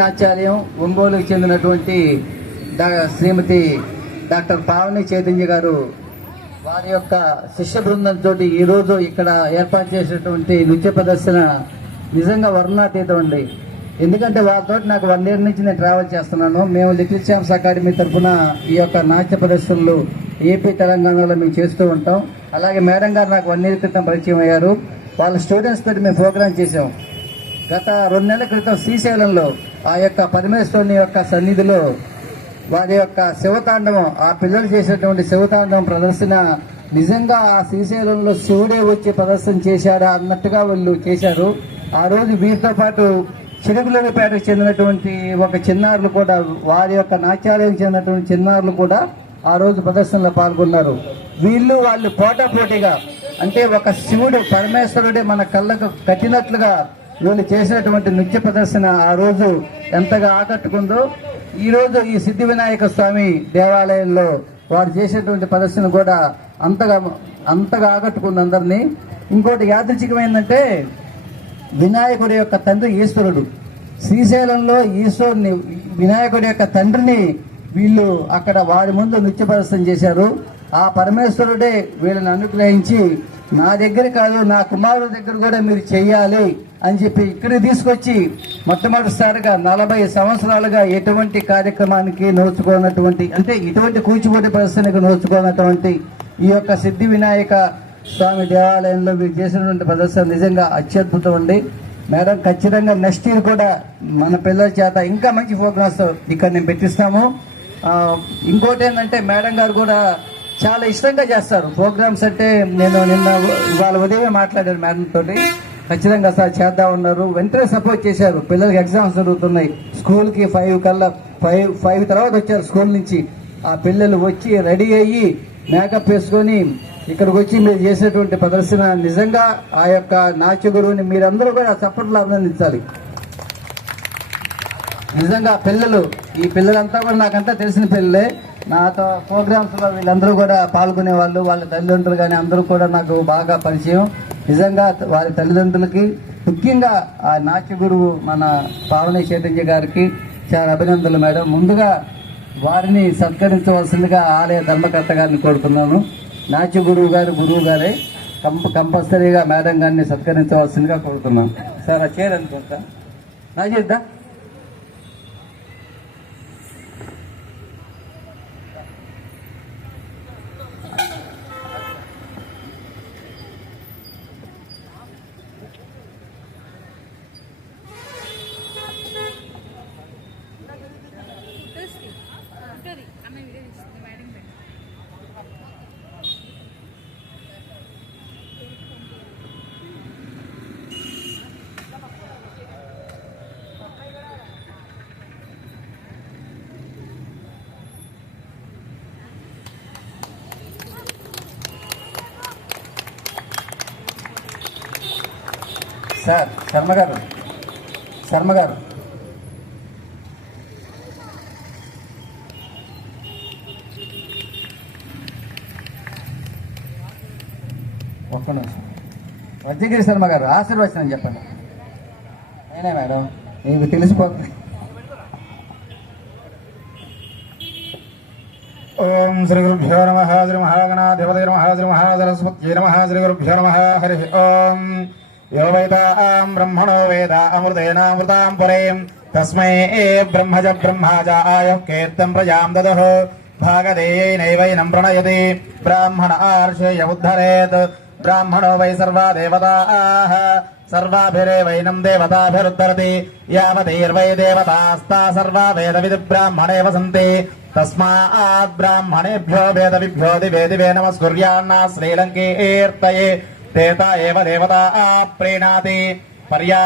నాట్యాలయం ఒంగోలుకు చెందినటువంటి శ్రీమతి డాక్టర్ పావని చైతన్య గారు వారి యొక్క శిష్య బృందంతో ఈరోజు ఇక్కడ ఏర్పాటు చేసినటువంటి నృత్య ప్రదర్శన నిజంగా వర్ణాతీతం అండి. ఎందుకంటే వారితో నాకు వన్ ఇయర్ నుంచి నేను ట్రావెల్ చేస్తున్నాను. మేము లిటిల్ ఛాంప్స్ అకాడమీ తరఫున ఈ యొక్క నాట్య ప్రదర్శనలు ఏపీ తెలంగాణలో మేము చేస్తూ ఉంటాం. అలాగే మేడం గారు నాకు వన్ ఇయర్ క్రితం పరిచయం అయ్యారు. వాళ్ళ స్టూడెంట్స్ తోటి మేము ప్రోగ్రామ్ చేసాం గత రెండు నెలల క్రితం శ్రీశైలంలో ఆ యొక్క పరమేశ్వరుని యొక్క సన్నిధిలో వారి యొక్క శివతాండవం ఆ పిల్లలు చేసినటువంటి శివతాండవం ప్రదర్శన నిజంగా ఆ శ్రీశైలంలో శివుడే వచ్చి ప్రదర్శన చేశాడా అన్నట్టుగా వాళ్ళు చేశారు. ఆ రోజు వీరితో పాటు చిరుగులపేటకు చెందినటువంటి ఒక చిన్నారులు కూడా వారి యొక్క నాట్యాలయం చెందినటువంటి చిన్నారులు కూడా ఆ రోజు ప్రదర్శనలో పాల్గొన్నారు. వీళ్ళు వాళ్ళు పోటా పోటీగా అంటే ఒక శివుడు పరమేశ్వరుడే మన కళ్ళకు కట్టినట్లుగా వీళ్ళు చేసినటువంటి నృత్య ప్రదర్శన ఆ రోజు ఎంతగా ఆకట్టుకుందో ఈ రోజు ఈ సిద్ధి వినాయక స్వామి దేవాలయంలో వారు చేసేటువంటి ప్రదర్శన కూడా అంతగా అంతగా ఆకట్టుకుంది అందరినీ. ఇంకోటి యాదృచ్ఛికమైందంటే వినాయకుడి యొక్క తండ్రి ఈశ్వరుడు. శ్రీశైలంలో ఈశ్వరుని వినాయకుడి యొక్క తండ్రిని వీళ్ళు అక్కడ వారి ముందు నృత్య ప్రదర్శన చేశారు. ఆ పరమేశ్వరుడే వీళ్ళని అనుగ్రహించి నా దగ్గర కాదు నా కుమారుడు దగ్గర కూడా మీరు చెయ్యాలి అని చెప్పి ఇక్కడ తీసుకొచ్చి మొట్టమొదటిసారిగా నలభై సంవత్సరాలుగా ఎటువంటి కార్యక్రమానికి నోచుకోనటువంటి అంటే ఇటువంటి కూచిపూడి ప్రదర్శనకు నోచుకోనటువంటి ఈ యొక్క సిద్ధి వినాయక స్వామి దేవాలయంలో మీరు చేసినటువంటి ప్రదర్శన నిజంగా అత్యద్భుతం అండి. మేడం ఖచ్చితంగా నెక్స్ట్ ఇయర్ కూడా మన పిల్లల చేత ఇంకా మంచి ప్రోగ్రామ్స్ ఇక్కడ నేను పెట్టిస్తాము. ఇంకోటి ఏంటంటే మేడం గారు కూడా చాలా ఇష్టంగా చేస్తారు. ప్రోగ్రామ్స్ అంటే నేను నిన్న ఇవాళ ఉదయమే మాట్లాడాను మేడం తోటి. ఖచ్చితంగా సార్ చేద్దాం ఉన్నారు వెంటనే సపోర్ట్ చేశారు. పిల్లలకి ఎగ్జామ్స్ జరుగుతున్నాయి. స్కూల్కి ఫైవ్ కల్లా ఫైవ్ ఫైవ్ తర్వాత వచ్చారు స్కూల్ నుంచి. ఆ పిల్లలు వచ్చి రెడీ అయ్యి మేకప్ వేసుకొని ఇక్కడికి వచ్చి మీరు చేసేటువంటి ప్రదర్శన నిజంగా ఆ యొక్క నాట్య గురువుని మీరందరూ కూడా చప్పట్లు అభినందించాలి. నిజంగా పిల్లలు ఈ పిల్లలంతా కూడా నాకంతా తెలిసిన పిల్లలే. నాతో ప్రోగ్రామ్స్లో వీళ్ళందరూ కూడా పాల్గొనే వాళ్ళు వాళ్ళ తల్లిదండ్రులు కానీ అందరూ కూడా నాకు బాగా పరిచయం. నిజంగా వారి తల్లిదండ్రులకి ముఖ్యంగా ఆ నాట్య గురువు మన పావని చైతన్య గారికి చాలా అభినందనలు మేడం. ముందుగా వారిని సత్కరించవలసిందిగా ఆలయ ధర్మకర్త గారిని కోరుతున్నాను. నాట్య గురువు గారు గురువు గారే కంప కంపల్సరీగా మేడం గారిని సత్కరించవలసిందిగా కోరుతున్నాను. సార్ ఆ చైర్ అనుకుంటా నా చేద్దా ఉంటుంది అన్న వీడియో తీస్తుంది మేడం పెట్టు సార్ శర్మ గారు. శర్మ గారు. ఒక్క నిమిషం వజ్రగిరి శర్మ గారు ఆశీర్వచనం చెప్పండి. నేనే మేడం మీకు తెలిసిపోతుంది. ఓం శ్రీ గురుభ్యో నమ శ్రీ మహాగణాధిపతి నమ శ్రీ మహాసరస్వత్యై నమ శ్రీ గురుభ్యో నమ హరి ఓం. యో వేదాం బ్రహ్మణో వేద అమృతేనామృతాం పురేం. తస్మై బ్రహ్మజ బ్రహ్మాజ కీర్తం ప్రజాం దదః. భాగదేయైనైవైనం ప్రణయతి. బ్రాహ్మణ ఆర్షయ ఉద్ధరేత్. బ్రాహ్మణో వై సర్వా దేవతాః. సర్వాభిరేవైనం దేవతాభిరుద్ధరతి. యావతీర్వై దేవతాస్తా సర్వా వేదవిధి బ్రాహ్మణే వసంతి తస్మాత్ బ్రాహ్మణేభ్యో వేద విభ్యో దివే దివే నమస్కుర్యాన్నా శ్రీలంకేర్తయే. తేత ఏవ దేవతా ప్రీణాతి. పర్యా